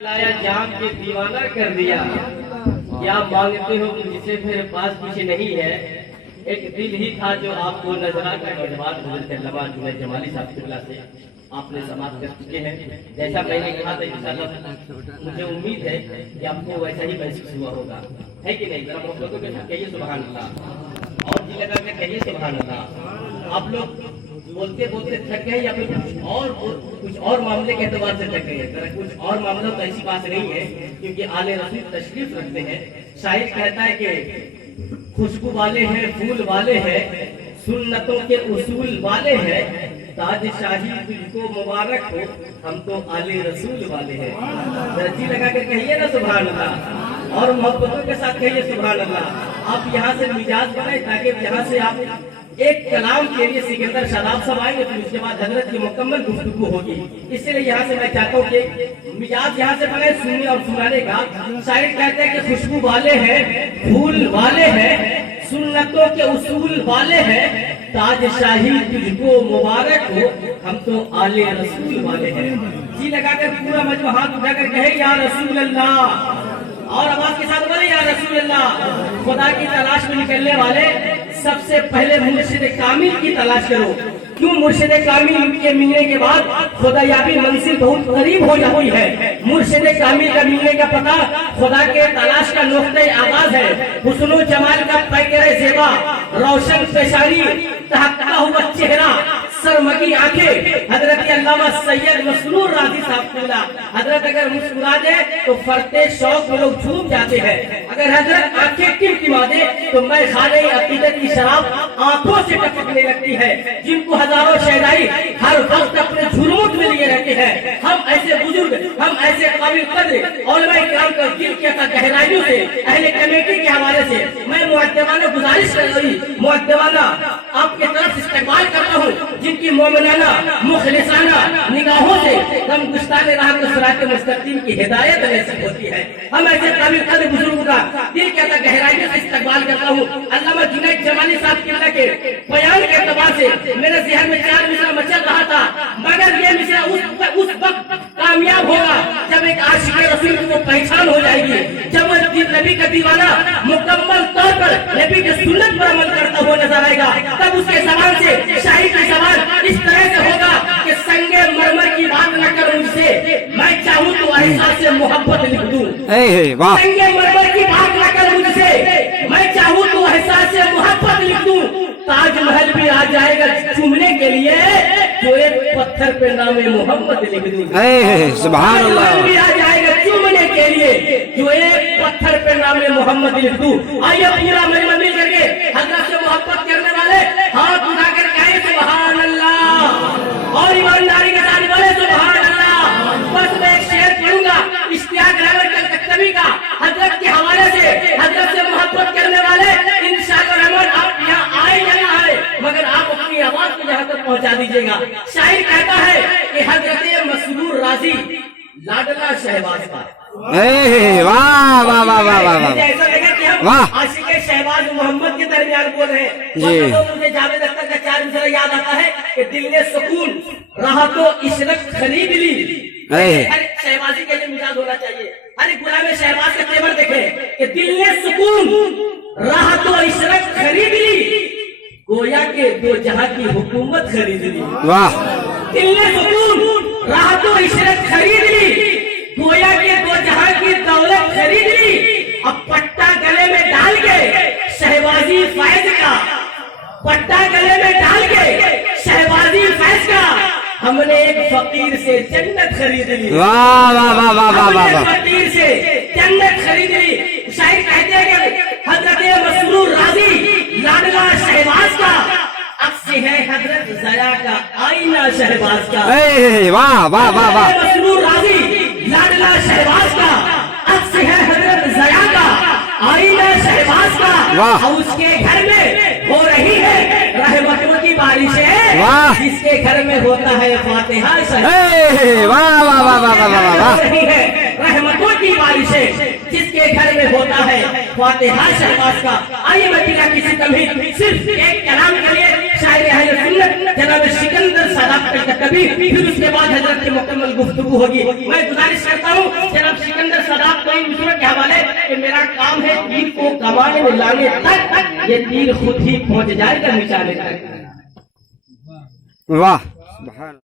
लाया जाम के दीवाना कर दिया। क्या मांगते हो जिसे फिर पास पीछे नहीं है। एक दिल ही था जो आपको नजरा का नौजवान हजरत अल्लामा जुनैद जमाली साहब किबला से आपने समाप्त कर चुके हैं। जैसा मैंने कहा था इंशाअल्लाह मुझे उम्मीद है कि आपको वैसा ही महसूस हुआ होगा, है कि नहीं? जरा मोहब्बतों के साथ कहिए सुभान अल्लाह, और जी लगा के कहिए सुभान अल्लाह। आप लोग बोलते बोलते थक गए या फिर कुछ और मामले के एतबार से थक गए? जरा कुछ और मामला तो ऐसी बात नहीं है, क्योंकि आले रसूल तशरीफ रखते हैं। शायर कहता है कि खुशबू वाले हैं, फूल वाले हैं, सुन्नतों के उसूल वाले हैं, ताज शाही तुझको मुबारक हो, हम तो आले रसूल वाले हैं। दर्जी लगा कर कहिए ना सुभान अल्लाह, और मोहब्बतों के साथ कहिए सुभान अल्लाह। आप यहाँ से मिजाज बनाए ताकि यहाँ से आप एक कलाम के लिए सिकंदर शादाब साहब आएंगे, फिर उसके बाद हजरत की मुकम्मल गुफ्तगू होगी। इसलिए यहाँ से मैं चाहता हूँ कि मिजाज यहाँ से बनाए सुनने और सुनाने का। शायर कहते हैं कि खुशबू वाले हैं, फूल वाले हैं, सुन्नतों के उसूल वाले हैं, ताज शाही तुझको मुबारक हो, हम तो आले रसूल वाले हैं। जी लगाकर पूरा मजमा हाथ उठाकर कहे या रसूल अल्लाह, और आवाज के साथ बोले या रसूल अल्लाह। खुदा की तलाश में निकलने वाले सबसे पहले मुर्शिद कामिल की तलाश करो। क्यों? मुर्शिद कामिल के मिलने के बाद खुदायाबी मंजिल बहुत करीब हो हुई है। मुर्शिद कामिल का मिलने का पता खुदा के तलाश का नुक्ते आगाज है। हुस्नो जमाल का पैकरे ज़ेबा, रोशन पेशानी, तहक्का हुआ चेहरा, सरमगी आंखें, हजरत अल्लामा सैयद मसरूर राजी साहब किबला। हजरत अगर मुस्कुरा दे तो फरते शौक में लोग झूम जाते हैं। अगर हजरत आंखें टिमटिमा दे तो मैं खाने अकीदत की शराब आंखों से टपकने लगती है। जिनको हजारों शहदाई हर वक्त अपने झुरमुट में लिए रहते हैं। हम ऐसे बुजुर्ग, हम ऐसे काबिल कद्र उलमाए किराम का दिल किया था गहराइयों से, अहले कमेटी के हवाले से मैं मुअद्दबाना गुजारिश कर रही, मुअद्दबाना आपके तरफ इस्तेमाल करता हूँ, जिनकी मोमिनाना मुखलिसाना निगाहों से हम गुस्ताने राह को सिरात मुस्तकीम की हिदायत नसीब होती है। हम ऐसे काबिल कद्र बुजुर्गों का दिल क्या था गहराइयों से इस्तेमाल करता हूँ। अल्लामा जुनैद जमाली साहब किबला के बयान के एतबार से मेरे ज़हन में 4 मिसरा मचल रहा था, मगर ये मिसरा उस वक्त कामयाब होगा जब एक आशिक़े रसूल को पहचान हो जाएगी, जब नबी का दीवाना मुकम्मल तौर पर नबी की सुन्नत पर अमल करता हुआ नजर आएगा। तब उसके जबान से शाही की जबान इस तरह से होगा कि संगे मरमर की बात न कर मुझसे, मैं चाहूँ तो एहसास से मोहब्बत लिख दूं। संगे मरमर की बात न कर मुझसे, मैं चाहूँ तो एहसास से मोहब्बत लिख दूं। ताजमहल भी आ जाएगा चूमने के लिए, जो एक पत्थर पे नामे मोहम्मद लिख दूं। सुभान अल्लाह। भी आ जाएगा चूमने के लिए, जो एक पत्थर पे नामे मोहम्मद लिख दूं। आइए पूरा मजमा मिल करके हजरत से मोहब्बत करने वाले हाथ उठाकर कहे सुभान अल्लाह, और ईमानदारी के साथ बोले सुभान अल्लाह। बस मैं एक शेर पढ़ूंगा इश्तियाक रहमत कलकत्तवी का, हजरत के हवाले से। हजरत से मोहब्बत करने वाले इंशाअल्लाह रहमान आप यहाँ आए या ना आए, मगर आप अपनी आवाज को यहाँ तक पहुँचा दीजिएगा। शायर कहता है कि हजरत मसरूर राजी लाडला शहबाज का। वाह वाह वाह वाह वाह ऐसा लगा कि हम आशिक़े शहबाज मोहम्मद के दरमियान बोल रहे हैं। तो मुझे जावेद अख्तर का 4 मिसरा याद आता है कि दिल ने सुकून रहा तो इशरक खरीद ली। हर शहबाजी के लिए मिजाज होना चाहिए। हर गुलाम शहबाज का तेवर देखे कि दिल ने सुकून रहा तो इशरक खरीद ली, गोया के 2 जहां की हुकूमत खरीद ली। वाह। दिल ने सुकून रहा तो इशरक खरीद ली, गोया के 2 जहां की दौलत खरीद ली। अब पट्टा गले में डाल के शहबाजी फैज का, पट्टा गले में डाल के शहबाजी फैज का, हमने एक फकीर से जन्नत खरीद ली। वाह वाह वाह वाह वाह वाह। फकीर से जन्नत खरीद ली। शायर कहते हैं कि हजरत मसरूर राजी लाडला शहबाज का, अक्स है हजरत ज़या का आईना शहबाज का। वाह वाह वाह वाह। मसरूर राजी लाडला शहबाज का, अक्स है हजरत ज़या का आईना शहबाज का। वाह। उसके घर में हो रही है रहमतों की बारिशें, वाह। जिसके घर में होता है फातिहा वाह वाह वाह वाह वाह वाह। हो रही है रहमतों की बारिशें, जिसके घर में होता है फातिहा शहबाज का। आइए मैं बिना किसी तमहीद सिर्फ एक कलाम के लिए شاعر اہل سنت جناب سکندر صداقت الکتبی، پھر اس کے بعد حضرت کی مکمل گفتگو ہوگی. میں گزارش کرتا ہوں جناب سکندر صداقت کو ان کے حوالے کہ میرا کام ہے تیر کو کمانے میں لانے تک، یہ تیر خود ہی پہنچ جائے گا نشانے تک. واہ سبحان